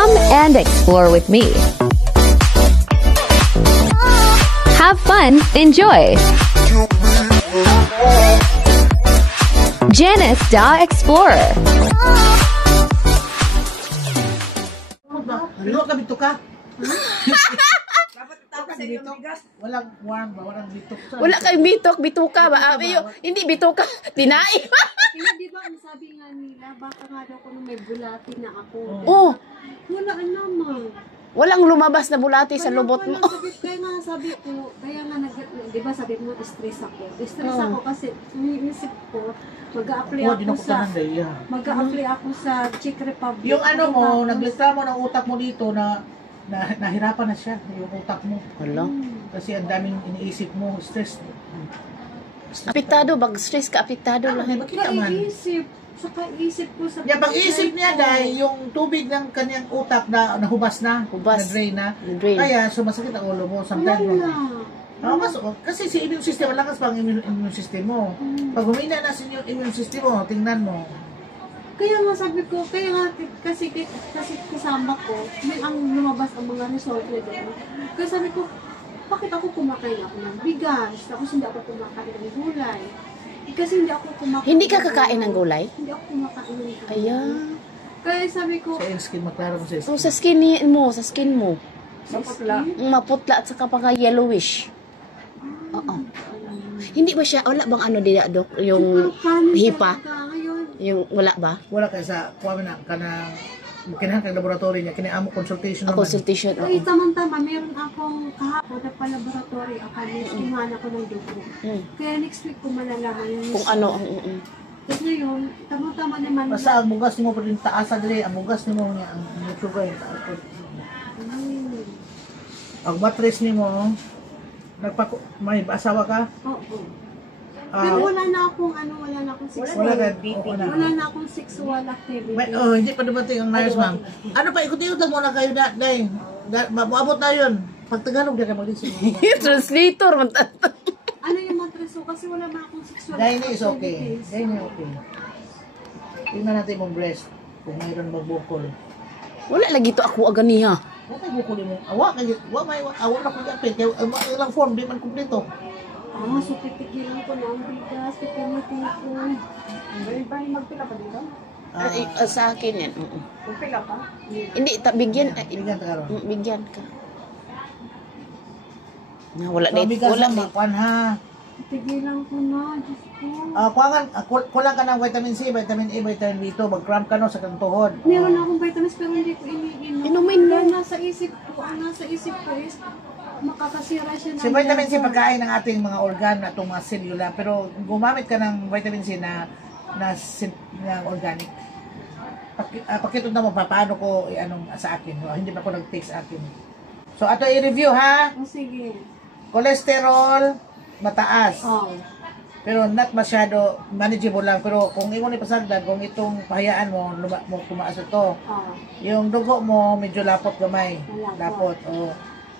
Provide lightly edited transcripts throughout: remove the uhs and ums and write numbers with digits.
Come and explore with me. Have fun, enjoy. Janice the Explorer. Ano ka bito ka? Walang bitok. Wala kayong bitok, bituka ba? Hindi bituka, tinai. Kaya di ba ang sabi nga nila, baka nga daw kung may bulati na ako. Oh, Wala naman. walang lumabas na bulati sa lubot mo. Kaya nga sabi ko, kaya nga di ba sabi mo stress ako. Stress ako kasi iniisip ko, mag-a-apply ako sa Czech Republic. Yung ano mo, nagreklamo ng utak mo dito na nahirapan na siya, yung utak mo. Wala. Kasi ang daming iniisip mo, stress. Apektado, bag-stress ka, apektado lang. Bakit naman? Isip ko sa Pag-isip niya dahil yung tubig ng kanyang utak na nahubas na, na-drain na. Kaya sumasakit ang ulo mo. Sometimes kasi si immune system, malakas pa ang immune system mo. Pag humina na sa immune system mo, tingnan mo. Kaya nga sabi ko, kasi kasama ko, may ang lumabas ang mga result nila. Kaya sabi ko, bakit ako kumakain ako ng bigas? Tapos hindi ako kumakain ng gulay. Kasi hindi ako kumakain. Hindi ka kakain ng gulay? Hindi ako kumakain ng gulay. Ayan. Kaya sabi ko, sa skin, maklaro mo sa skin. So, sa skin mo. maputla. Maputla at saka pang yellowish. Oo. Hindi ba siya, wala bang ano dila, Dok? Yung hipa? Yung wala ba? Wala kaya sa kuha na kanang kinahan kang laboratory niya, kinaamo consultation naman. Consultation. Ay, tamang-tama, meron akong kahapon na pa-laboratory, kinuhan ako ng dugo. Kaya next week ko malalaman yung kung ano ang Kasi ngayon, tamang-tama naman. Basta ang bugas ni mo pa rin taas dali, ang bugas ni mo niya, ang sugar yung taas. Ang mattress ni mo, may asawa ka? Oo. Pero wala na akong sexual activity. Wala na akong sexual activity. Hindi pa dumating ang nurse, ma'am. Ano pa, ikot-ikot mo na kayo na, day. Maabot na yun. Pag Tagalog, di ka mag-isip. Translator. Ano yung mattress ko? Kasi wala na akong sexual activity. Dahil is okay. Dahil is okay. Tingnan natin mong breast. Kung mayroon magbukol. Wala lagi to ako aganiha. Wala tayo bukol mo. Awa na kong yapit. Kaya ilang form, di man kumplito. So titigilan ko na ang bigas, titinitin ko. Bye, magpila pa dito? Sa akin yan. Magpila pa? Hindi, bigyan. Bigyan ka ron. Bigyan ka. Wala so, dito. Wala dito. Ha? Titigilan ko na, Diyos ko. Kulang ka ng vitamin C, vitamin A, vitamin B2. Mag-cramp ka no sa kantuhod. Meron akong vitamins pero hindi ko iniinom. Inumin mo. Nasa isip ko is makakasira siya ng si vitamin C pagkain ng ating mga organ na itong mga cellular, pero gumamit ka ng vitamin C na organic. Pakitod na mo paano ko sa akin. Hindi pa ako nag-take sa akin. So ato i-review ha. Sige. Cholesterol mataas. Oh. Pero not masyado, manageable lang. Pero kung imo ni pasagdan, kung itong pahayaan mo tumaas ito. Yung dugo mo medyo lapot gamay. Lapot.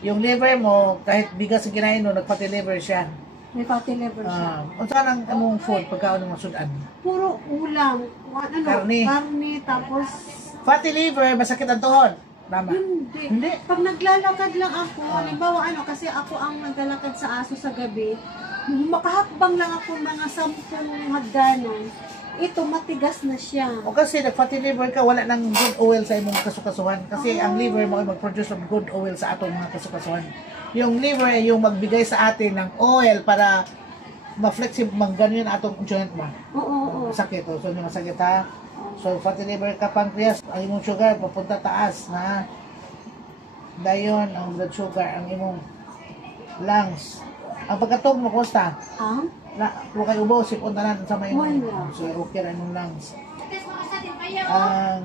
Yung liver mo, kahit bigas ang kinain mo, nag-fatty liver siya. May fatty liver siya. Kung saan ang among food, pagkaon ng sudan? Puro ulam. Karne, tapos... Fatty liver, masakit ang tuhod. Tama? Hindi. Pag naglalakad lang ako, halimbawa kasi ako ang naglalakad sa aso sa gabi, makahakbang lang ako mga 10 hagdanan. Ito, matigas na siya. O kasi nag-fatty liver ka, wala nang good oil sa imong kasukasuhan. Kasi ang liver mo ay mag-produce of good oil sa atong mga kasukasuhan. Yung liver ay yung magbigay sa atin ng oil para ma-flexible, mag-ganyan atong joint ba? Oo. Masakit. So, hindi masakit ha. So, fatty liver ka, pancreas, ang imong sugar, papunta taas na. Dayon, ang blood sugar, ang imong lungs. Ang pagkatog mo, kusta? Kung kayo ubo, sipon na sa may so okay rin yung lungs. Ang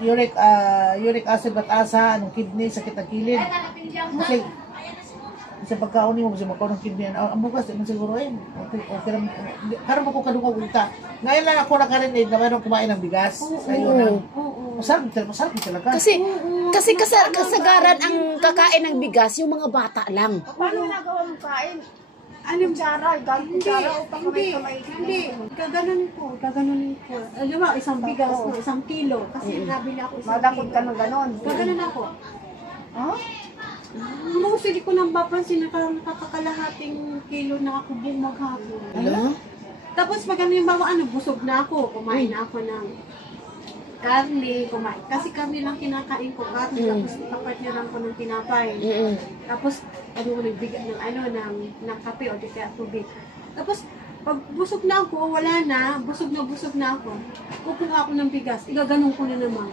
uric acid batasa, anong kidney, sakit ng kilid. Kasi sa pagkaon mo, kasi magkaon ng kidney, ang bukas, di man siguro okay lang. Karoon pa ko kadungog kita. Ngayon lang ako nakarinig na mayroong kumain ng bigas. Ayun. Masarap talaga. Kasi kasagaran ang kakain ng bigas, yung mga bata lang. Paano nagawa ng kain? Alam, hindi. Gaganunin ko. Alam mo, isang bigas, no, isang kilo. Kasi nabili ako isang Madakot kilo. ka ng ganon. Gaganon ako. Most hindi ko nang papansin na nakakalahating kilo na ako buong maghapon. Tapos pag ano yung bawa, busog na ako. Kumain na ako ng karne, kumain. Kasi kami lang kinakain ko karne, tapos ipapartneran ko ng tinapay. Tapos, nagbigay ng kape o di kaya tubig. Tapos, pag busog na ako, wala na, busog na ako, kukuha ako ng bigas, igaganon ko na naman.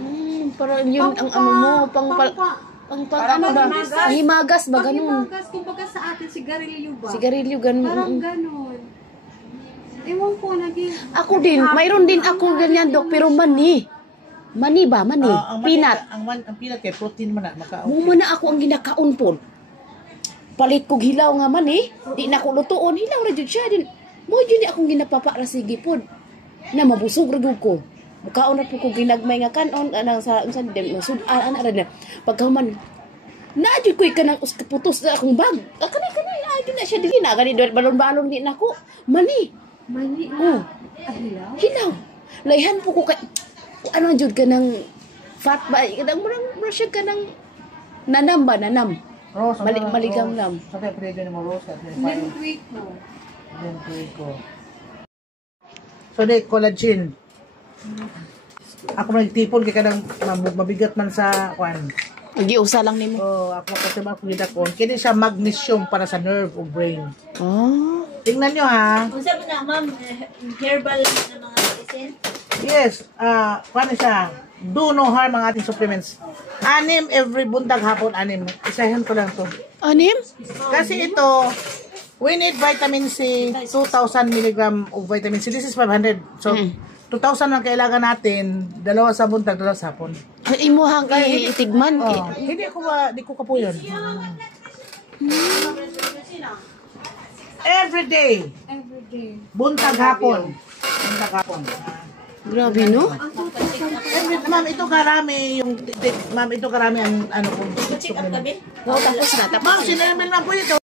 Parang yun ang ano mo, pang ano ba? Himagas ba ganun? Himagas, kumbaga sa atin, sigarilyo ba? Sigarilyo ganun. Parang ganun. Ewan ko, naging... Ako din, mayroon din ako ganyan, Dok, pero mani. Mani ba? Mani? Peanut. Ang peanut kay protein man na maka. Muna na ako ang ginakaon po. Palit kog hilaw nga mani. Di na ko lutuon. Hilaw na jud siya din. Mo jud ni akong ginapapara sige po. Na mabusog ra jud ko. Mukaon na po ko ginagmay nga kanon anang sa dem sudan ana ra na. Pagkaman na jud ko kanang uskaputos sa akong bag. Kanay ay di na siya dili na gani balon-balon di nako. Mani. Mani. Hilaw. Hilaw. Layhan po ko kay ano jud ka ng fat ba? Kadang murang siya ka ng nanam ba? Nanam. Rose, Maligang lam. Sa kaya pwede mo rose at Limquid mo. ko. So, collagen. Ako nagtipon kaya kadang mabigat man sa kwan. Nagiusa lang nimo. Ako kasi makakita kini siya magnesium para sa nerve o brain. Oh. Tingnan nyo ha. Kung sabi na, ma'am, herbal na mga medicine? Yes, paano siya? Do no harm ang ating supplements. 6 every buntag hapon, 6. Isahin ko lang to. Anim? Kasi ito, we need vitamin C, 2,000 mg of vitamin C. This is 500. So, 2,000 ang kailangan natin, 2 sa buntag, 2 sa hapon. Ay, imuhang itigman. Hindi ko kapo yun. Every day. Buntag hapon. Grabe, no? Ma'am, ito karami yung ma'am, ito karami ang ano kung Check up kami. Tapos na. Ma'am, sinemel na po ito.